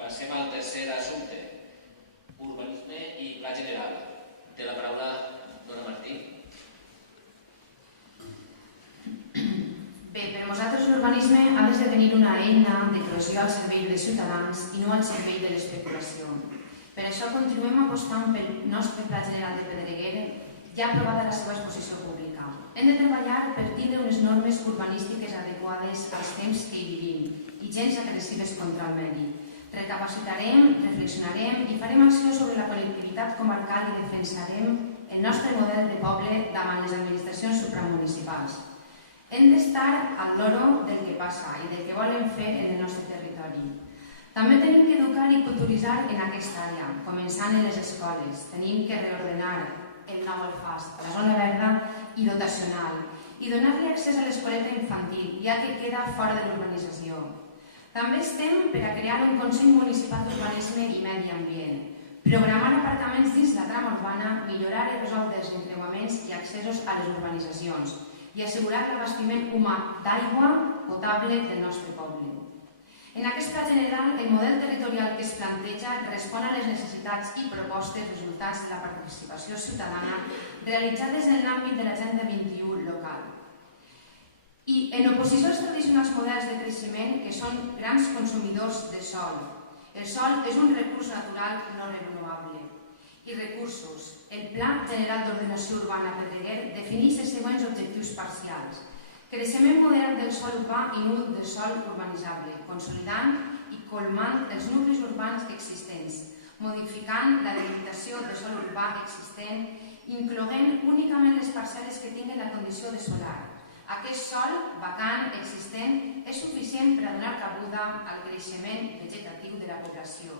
passem al tercer assumpte, urbanisme i pla general. Té la paraula Dona Martí. Bé, per nosaltres l'urbanisme ha d'esdevenir una eina de cohesió al servei dels ciutadans i no al servei de l'especulació. Per això continuem apostant pel nostre Pla General de Pedreguer, ja aprovada la seva exposició pública. Hem de treballar per tindre unes normes urbanístiques adequades als temps que hi vivim i gens agressives contra el medi. Recapacitarem, reflexionarem i farem acció sobre la connectivitat comarcal i defensarem el nostre model de poble davant les administracions supramunicipals. Hem d'estar al loro del que passa i del que volen fer en el nostre territori. També tenim que educar i culturitzar en aquesta àrea, començant en les escoles. Tenim que reordenar el nou alfast, la zona verda i dotacional, i donar-li accés a l'escoleta infantil, ja que queda fora de l'urbanització. També estem per a crear un Consell Municipal d'Urbanisme i Medi Ambient, programar apartaments dins la trama urbana, millorar i resoldre els encreuaments i accessos a les urbanitzacions i assegurar l'abastiment humà d'aigua potable del nostre poble. En aquest pla general, el model territorial que es planteja respon a les necessitats i propostes resultats de la participació ciutadana realitzades en l'àmbit de l'Agenda 21 local. I en oposició als tradicionals models de creixement que són grans consumidors de sòl. El sòl és un recurs natural no renovable. I recursos. El Pla General d'Ordenació Urbana Pedreguer defineix els següents objectius parcials. Creixement moderat del sòl urbà i nul del sòl urbanitzable, consolidant i colmant els nuclis urbans existents, modificant la delimitació del sòl urbà existent, incloent únicament les parcel·les que tinguin la condició de solar. Aquest sòl vacant existent és suficient per a donar cabuda al creixement vegetatiu de la població.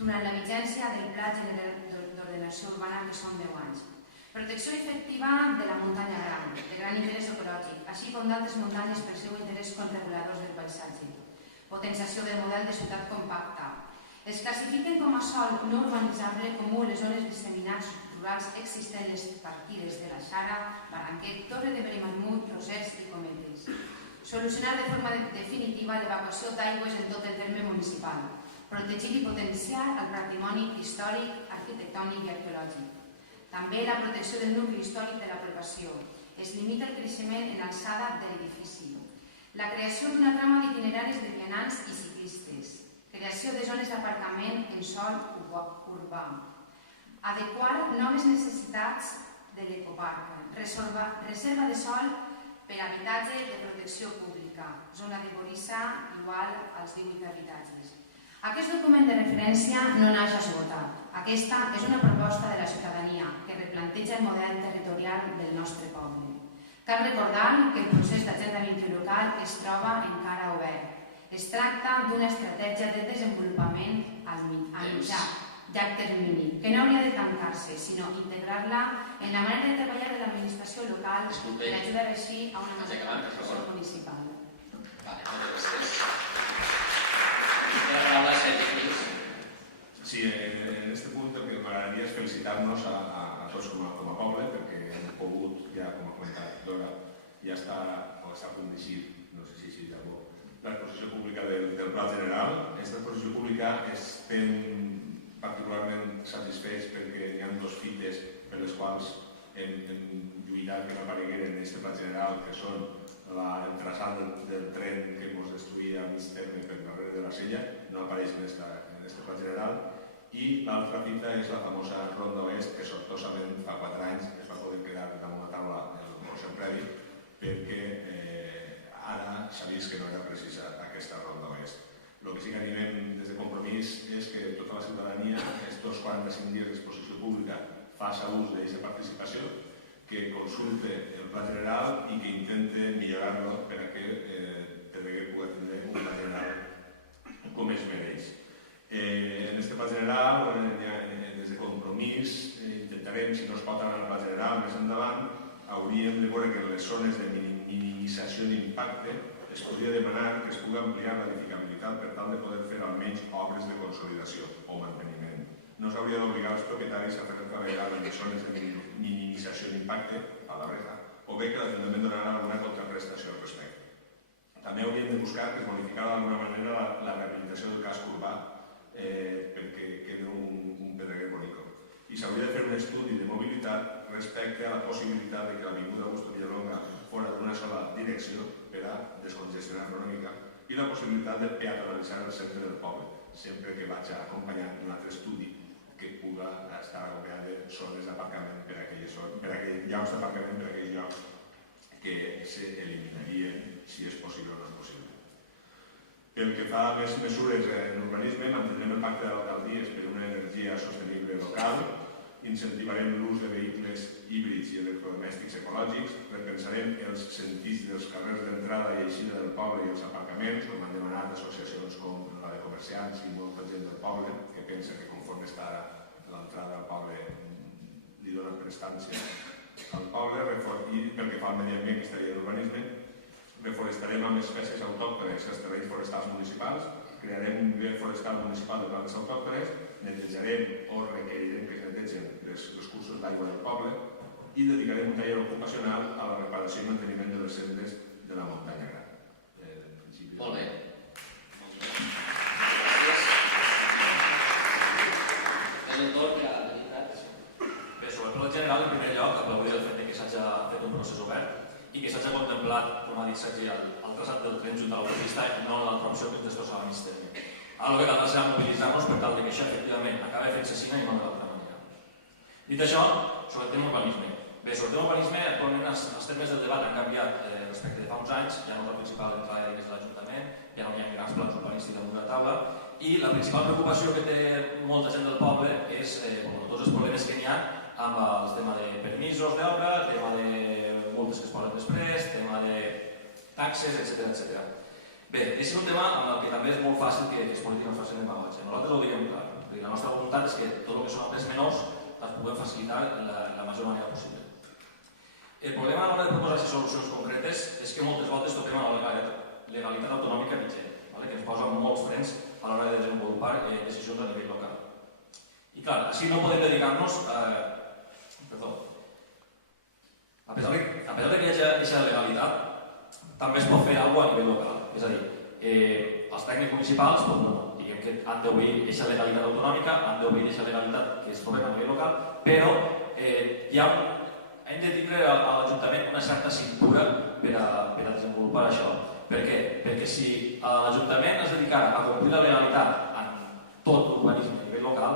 Durant la vigència del Pla General d'Ordenació Urbana, que són 10 anys. Protecció efectiva de la muntanya gran, de gran interès ecològic, així com d'altres muntanyes per seu interès conreguladors del paisatge. Potenciació del model de ciutat compacta. Es classifiquen com a sòl no urbanitzable comú les zones disseminats rurals existents les partides de la Xara, Barranquet, Torre de Benimarmut, Rosers i Cometes. Solucionar de forma definitiva l'evacuació d'aigües en tot el terme municipal. Protegir i potenciar el patrimoni històric, arquitectònic i arqueològic. També la protecció del nucli històric de la població. Es limita el creixement en alçada de l'edifici. La creació d'una trama d'itineraris de vianants i ciclistes. Creació de zones d'aparcament en sòl urbà. Adequar noves necessitats de l'ecoparc. Reserva de sòl per habitatge de protecció pública. Zona de Borissa igual als 18 habitatges. Aquest document de referència no naix esgotat. Aquesta és una proposta de la ciutadania que replanteja el model territorial del nostre poble. Cal recordar que el procés d'Agenda 21 local es troba encara obert. Es tracta d'una estratègia de desenvolupament a mitjà, llarg termini, que no hauria de tancar-se, sinó integrar-la en la manera de treballar de l'administració local per ajudar així a una major participació municipal. Sí, en aquest punt el que m'agradaria és felicitar-nos a tots com a poble perquè hem pogut, ja com ha comentat Dora, ja està a punt d'eixir, no sé si ja bo, l'exposició pública del Pla General. Aquesta exposició pública estem particularment satisfets perquè hi ha dos fites per les quals hem lluitat per apareguer en aquest Pla General, que són el traçat del tren que ens destruïa a mig terme per darrere de la Sella, no apareix en aquest Pla General, i l'altra fita és la famosa Ronda Oest, que sortosament fa 4 anys es va poder quedar damunt la taula el consell previ perquè ara s'ha vist que no era precisa aquesta Ronda Oest. El que sí que animem des de Compromís és que tota la ciutadania, aquests 45 dies d'exposició pública, faci ús d'aquesta participació, que consulte el Pla General i que intente millorar-lo per a que Pedreguer pugui tindre un Pla General com es mereix. En aquest Pla General, des de Compromís, intentarem, si no es pot anar al Pla General més endavant, hauríem de veure que en les zones de minimització d'impacte es podria demanar que es pugui ampliar l'edificabilitat per tal de poder fer almenys obres de consolidació o manteniment. No s'hauria d'obligar els propietaris a fer treballar en les zones de minimització d'impacte a la reja, o bé que l'Ajuntament donarà alguna contraprestació al respecte. També hauríem de buscar que es modificara d'alguna manera la rehabilitació del casc urbà connexió per a descongestionar-lo una mica i la possibilitat de peatonalitzar el centre del poble, sempre que vaig acompanyat d'un altre estudi que pugui estar acompanyat de zones d'aparcament per a aquells llocs d'aparcament, per a aquells llocs que s'eliminarien si és possible o no és possible. Pel que fa a més mesures en urbanisme, mantindrem el pacte d'alcaldies per una energia sostenible local, incentivarem l'ús de vehicles híbrids i electrodomèstics ecològics, repensarem els sentits dels carrers d'entrada i eixida del poble i els aparcaments, com han demanat associacions com la de comerciants i molta gent del poble, que pensa que conforme està ara l'entrada al poble li donen prestància al poble, i pel que fa al medi ambient, que estaria l'urbanisme, reforestarem amb espècies autòctones els terrenys forestals municipals, crearem un nivell forestal municipal de plantes autòctones, netejarem o requerirem que es netegen els cursos d'aigua del poble i dedicarem un taller ocupacional a la reparació i manteniment de les sendes de la muntanya gran. Molt bé. És el torn ja de veritat. Bé, sobre el pla general, en primer lloc, aplaudir el fet que s'hagi fet un procés obert i que s'hagi contemplat, com ha dit Sergi, el traçat del tren junt a l'autopista i no l'altra opció que ens destrossa la mistèria. Ara el que cal serà mobilitzar-nos per tal que això efectivament acabi fent cecina i no de l'altra manera. Dit això, sobre el tema urbanisme. Bé, sobre el tema urbanisme, actualment els temes del debat han canviat respecte de fa uns anys, ja no és la principal entrada que és l'Ajuntament, ja no hi ha grans plans urbanístics damunt la taula, i la principal preocupació que té molta gent del poble és tots els problemes que n'hi ha amb el tema de permisos d'obra, el tema de multes que es posen després, tema de taxes, etc. Bé, és un tema amb el que també és molt fàcil que els polítics ens facin demagogia. Nosaltres ho diguem clar. La nostra voluntat és que tot el que són obres menors les puguem facilitar la major manera possible. El problema a l'hora de proposar solucions concretes és que moltes voltes toquem a la legalitat autonòmica vigent, que ens posa molts frens a l'hora de desenvolupar decisions a nivell local. I clar, així no podem dedicar-nos a pesar de que hi hagi aquesta legalitat, també es pot fer alguna cosa a nivell local. És a dir, els tècnics municipals diguem que han d'obrir aquesta legalitat autonòmica, han d'obrir aquesta legalitat que es trobem a nivell local, però hem de tindre a l'Ajuntament una certa cintura per a desenvolupar això. Per què? Perquè si l'Ajuntament es dedicara a complir la legalitat en tot l'urbanisme a nivell local,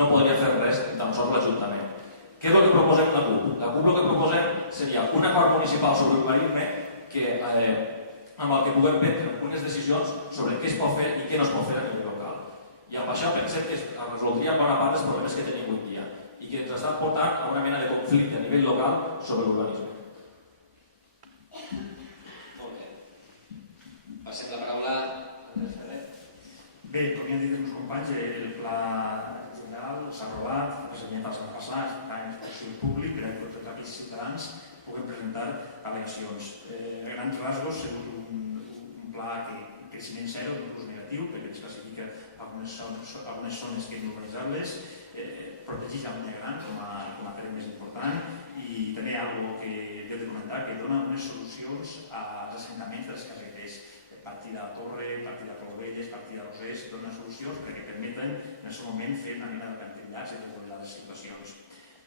no podria fer res de nosaltres l'Ajuntament. Què és el que proposem la CUP? La CUP el que proposem seria un acord municipal sobre urbanisme amb el que puguem prendre unes decisions sobre què es pot fer i què no es pot fer a nivell local. I amb això pensem que es resoldria bona part dels problemes que tenim avui dia i que ens estan portant a una mena de conflicte a nivell local sobre l'urbanisme. Molt bé. Passem la paraula a Andrés Ferrer. Bé, com ja han dit els meus companys, el pla general s'ha aprovat, presentat la setmana passada, està en exposició públic per a que tots aquells ciutadans puguem presentar al·legacions. A grans rasgos, és un pla que creixement zero, un plus negatiu, perquè es classifica algunes zones que hem d'urbanitzar-les, protegeix la muntanya gran com a fet més important i també algo que heu de comentar, que dona unes solucions als assentaments de les casetes. Partida a Torre, partida a Clovelles, partida a Rosés, donen solucions perquè permeten en el seu moment fer una mena de plantillats i regular les situacions.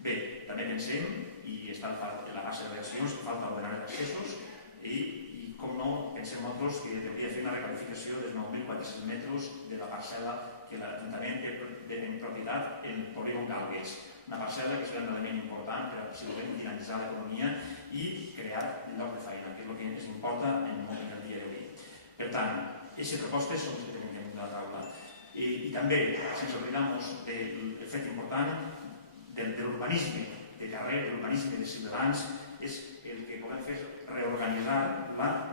Bé, també pensem, i està en la base de reaccions, que falta ordenar els accessos i com no, pensem nosaltres que hauria de fer una recalificació dels 9.400 metres de la parcel·la que l'Ajuntament té en propietat en polígon Galgues. Una parcel·la que és un element important per a, si volem, dinamitzar l'economia i crear llocs de feina, que és el que ens importa en el dia d'avui. Per tant, aquestes propostes són les que tenim damunt de la taula. I també, sense oblidar-nos del fet important de l'urbanisme de carrer, de l'urbanisme de ciutadans, és el que volem fer reorganitzar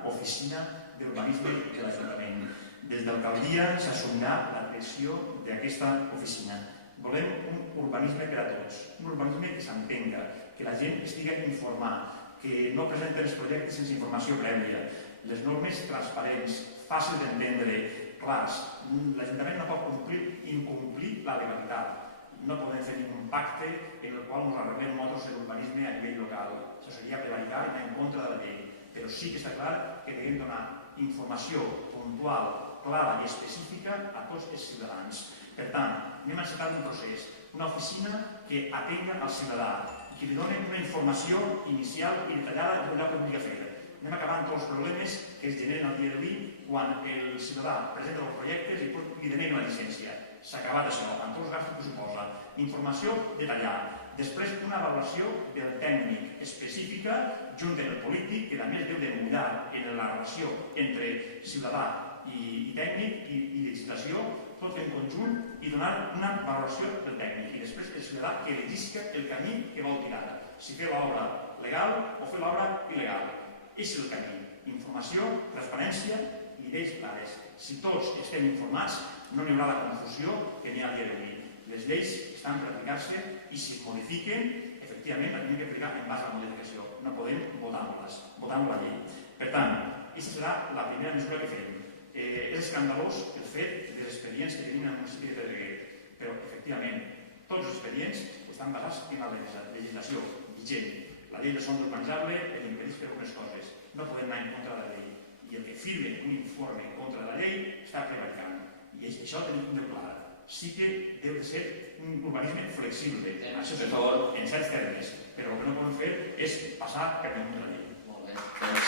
l'oficina d'urbanisme de l'Ajuntament. Des d'alcaldia s'assumirà la creació d'aquesta oficina. Volem un urbanisme per a tots, un urbanisme que s'entenga, que la gent estigui informada, que no presenten els projectes sense informació prèvia, les normes transparents, fàcils d'entendre, clars. L'Ajuntament no pot incomplir la legalitat. No podem fer ningú pacte en el qual ens arreglem nosaltres l'urbanisme a nivell local. Això seria prevaricar i anar en contra de la llei. Però sí que està clar que hem de donar informació puntual, clara i específica a tots els ciutadans. Per tant, anem a encetar un procés, una oficina que atenga al ciutadà i que li doni una informació inicial i detallada de allò que vulgui fer. anem acabant tots els problemes que es generen al dia d'avui quan el ciutadà presenta els projectes i li demana una llicència. S'ha acabat això, amb tots els gastos que suposa. Informació detallada. Després una avaluació del tècnic específica junt amb el polític, que a més deu de mullar en la relació entre ciutadà i tècnic i legislació, tot en conjunt, i donar una valoració del tècnic. I després el ciutadà que elegisca el camí que vol tirar. Si fer l'obra legal o fer l'obra il·legal. És el camí. Informació, transparència i lleis clares. Si tots estem informats, no n'hi haurà la confusió que n'hi ha al dia d'avui. Les lleis estan per aplicar-se i si es modifiquen, efectivament, les hem d'aplicar en base a la modificació. No podem votar-les, votar la llei. Per tant, aquesta serà la primera mesura que fem. És escandalós el fet dels expedients que tenim al municipi de Pedreguer, però, efectivament, tots els expedients estan basats en la legislació vigent. La llei de sòl urbanitable impedeix fer algunes coses. No podem anar en contra de la llei. I el que firme un informe en contra de la llei està prevaricant. I això tenim de clar. Sí que deu de ser un urbanisme flexible, això és en certs termes, però el que no podem fer és passar cap damunt de la llei. Molt bé.